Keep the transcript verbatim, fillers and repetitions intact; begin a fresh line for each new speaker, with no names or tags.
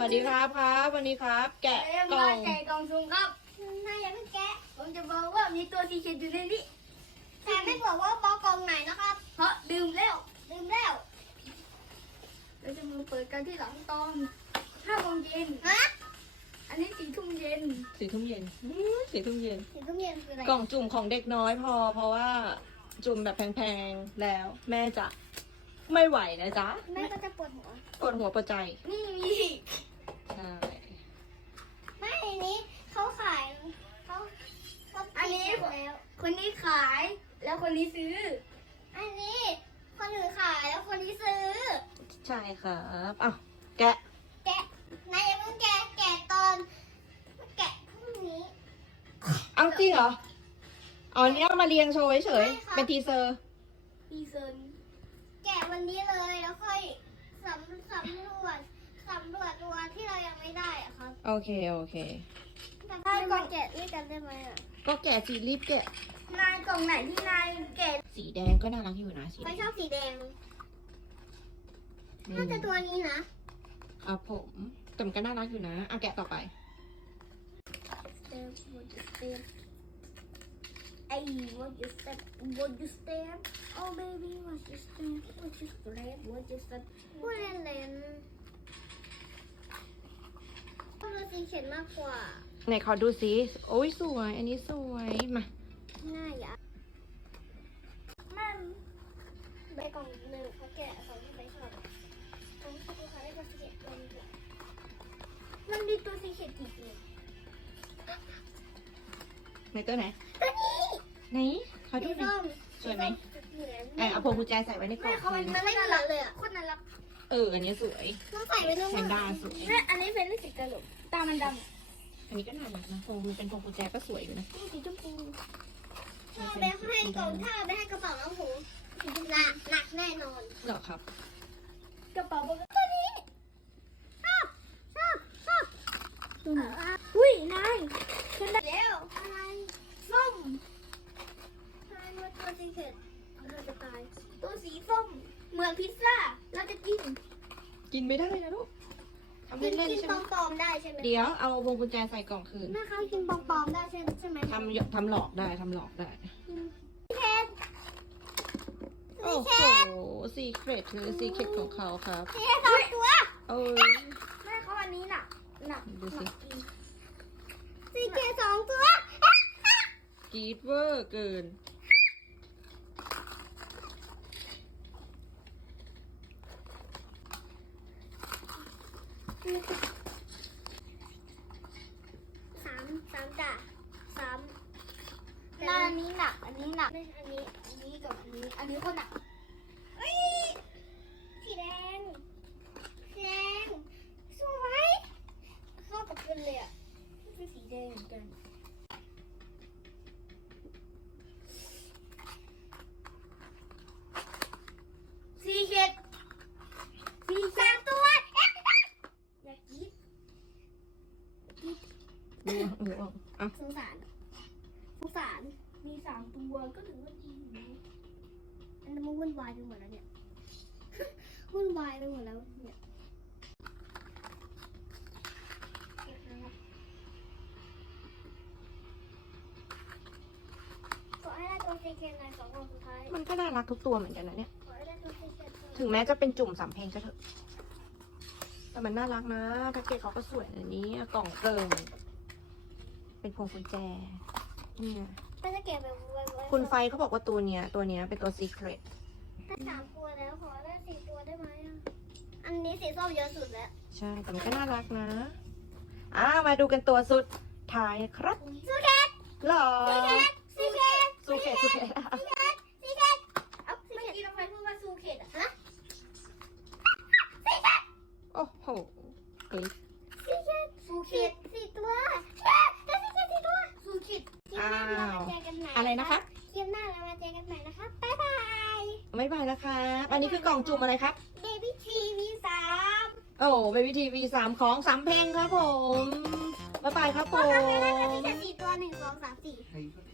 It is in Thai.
วัสดีครับครับวันนี้ครับ แกะกล่อง
แกะกล่องซุ่มครับนายอย่าเพิ่งแกะผมจะบอกว่ามีตัวสีเขียวอยู่ในนี้แต่ไม่บอกว่าบล็อกกล่องไหนนะครับ เพราะดื่มแล้วดื่มแล้วเราจะมาเปิดกันที่หลังตอนห้าโมงเย็นฮะอันนี้สี่ทุ่มเย็น
สี่ทุ่มเย็นอื้อสี่ทุ่มเย็น
สี่ทุ่มเย็นคืออะไร
กล่องจุ่มของเด็กน้อยพอ เพราะว่าจุ่มแบบแพงๆแล้ว แม่จะไม่ไหวนะจ๊ะ
แม่ก็จะปวดหัว
ปวดหัวปวดใจ
นี่มี
ใช่
ไม่อันนี้เขาขายเขาเขาอันนี้แล้วคนนี้ขายแล้วคนนี้ซื้อ อันนี้คนอื่นขายแล้วคนนี้ซื้อ
ใช่ครับอ้าวแกะ
แกะนายอย่าเพิ่งแกะแกะตอนแกะพรุ่งนี้
เอาจริงเหรออ๋ออันนี้เอามาเรียงโชว์เฉย
ใช่ค่ะ
ๆเป็นทีเซอร์
ปีเซนแกะวันนี้เลยแล้วค่อยสำสำรวจสำรวจตัวที่เรายังไม่ได้อะครับ
โอเคโอเค
นายก่อนแกะด้วยกันได้ไหมอ่ะ
ก็แกะสีรีบแกะ
นายกล่องไหนที่นายแกะ
สีแดงก็น่ารักอยู่นะสีแด
ไม่
ง
ชอบสีแดง
อืม
น่าจะตัวนี้นะครับ
ผมแต่มันก็น่ารักอยู่นะเอาแกะต่อไป
Step what you step ไอ้ what you step what you step oh baby what you step what you step what you step พูดเล่นเล่นพูดสีเขียนมากกว่า
ไหนขอดูสิโอ้ยสวย อันนี้สวยมา
ง่ายอ่ะมันใบกล่องหนึ่งเขาแกะสองที่ใบชอบอันนี้คือเขาได้ตัวสีเขียนตัวนี้ด้วยมันมีตัวสีเขียนกี่ตัว
ในตัวไหน
ตัวนี้
ไหนขอดู
สี
หน่
ส้
อย
ม
สวยไหม
เหมือน
ไอเอาพวงกุญแจใส่ไว้ในกล่
ไม่
อง
เขามันไม่น่ารักเลยอ่ะโคตรน่ารัก
เอออันนี้สวย
ต้องใส่ไว้ตรง
แพนด้าสวย
แม่อันนี้เป็นสีกระโหลกตามันด
อันนี้ก็น่ารักนะพวงมันเป็นพวงกุญแจก็สวยอยู่นะ
ำนี่สีชมพูถ้าเอาไปให้กล่องถ้าเอาไปให้กระเป๋าน้องหูหนักหนักแน่นอน
เหรอครับ
กระเป๋าบอกว่าตัวนี้ชอบชอบชอบตัวไหนอุ้ยนายฉันได้แล้วอะไรส้มนายมาตัวสีเขียวเราจะตายตัวสีส้มเหมือนพิซซ่าเราจะกิน
กินไม่ได้นะลูกทำ
กิน
เล่น
กิน
ๆใช่ไหม
ปลอมๆได้ใช่ไหม
เดี๋ยวเอาพวงกุญแจใส่กล่องคืน
แม่คะกินปลอมๆได้ใช่ใช่ไหม
ทำทำหลอกได้ทำหลอกได้
เพชร
โอ้โหซีเครตคือซีเครตของเขาครับ
เพชรสองตัว
เอ้ย
แม่เขาอันนี้หนักหนัก
ดูสิ
สี่เคสองตัว
กรีดเวอร์เกิน
สามสามจ้ะสามแล้วอันนี้หนัก อันนี้หนักไม่อันนี้ อันนี้กับอันนี้ อันนี้ก็หนักเฮ้ยสีแดงสีแดงสวยเข้ากับกันเลยอ่ะเป็นสีแดงเหมือนกันสีเข็ดสีสามตัวอย่ากรีด
ดูดูอ่ะอ่ะ
สงสารสงสารมีสามตัวก็ถือว่าดีอยู่นะอันนั้นมันวุ่นวายไปหมดแล้วเนี่ย วุ่นวายไปหมดแล้วเนี่ยเก็บนะครับขอให้ได้ตัวซีเคนในสองวันสุดท้าย
มันก็น่ารักทุกตัวเหมือนกันนะเนี่ย
ขอให้ได้ตัวซีเคน
ถึงแม้จะเป็นจุ่มสามเพลงก็เถอะ แต่มันน่ารักนะแพ็กเกจเขาก็สวยอันนี้กล่องเกลิงเป็นพวงกุญแจเนี่ย
ถ้าจะเก็บไปไว้ไว้
คุณไฟเขาบอกว่าตัวเนี้ย ตัวเนี้ยเป็นตัวซีเครต
ได้สามตัวแล้วขอได้สี่ตัวได้ไหมอ่ะอันนี้สีส้มเยอะสุดแล้ว
ใช่ แต่มันก็น่ารักนะ อ่ามาดูกันตัวสุดท้ายครับ
ซูเคน
หรอ
ซูเคน
ซูเคซูเค
ซีเคนซีเคนเอาเมื่อกี้น้องไฟพูดว่าซูเคนอะฮะซีเคน
โอ้โหเฮ้ย
ซีเคนซูเคนสี่ตัวเฮ้ยแล้วซีเคนสี่ตัวซูเคนคลิปหน้าเรามาเจอกันใหม่
อะไรนะคะ
คลิปหน้าเรามาเจอกันใหม่นะคะบ๊ายบาย
ไม่บายนะคะอันนี้คือกล่องจุ่มอะไรครับ
เบบี้ทีวีสาม
โอ้เบบี้ทีวีสามของสามเพลงครับผมบ๊ายบายครับผ
พวกเรา
ม
ได้แค่สี่ตัวหนึ่งสองสามสี่
Hey,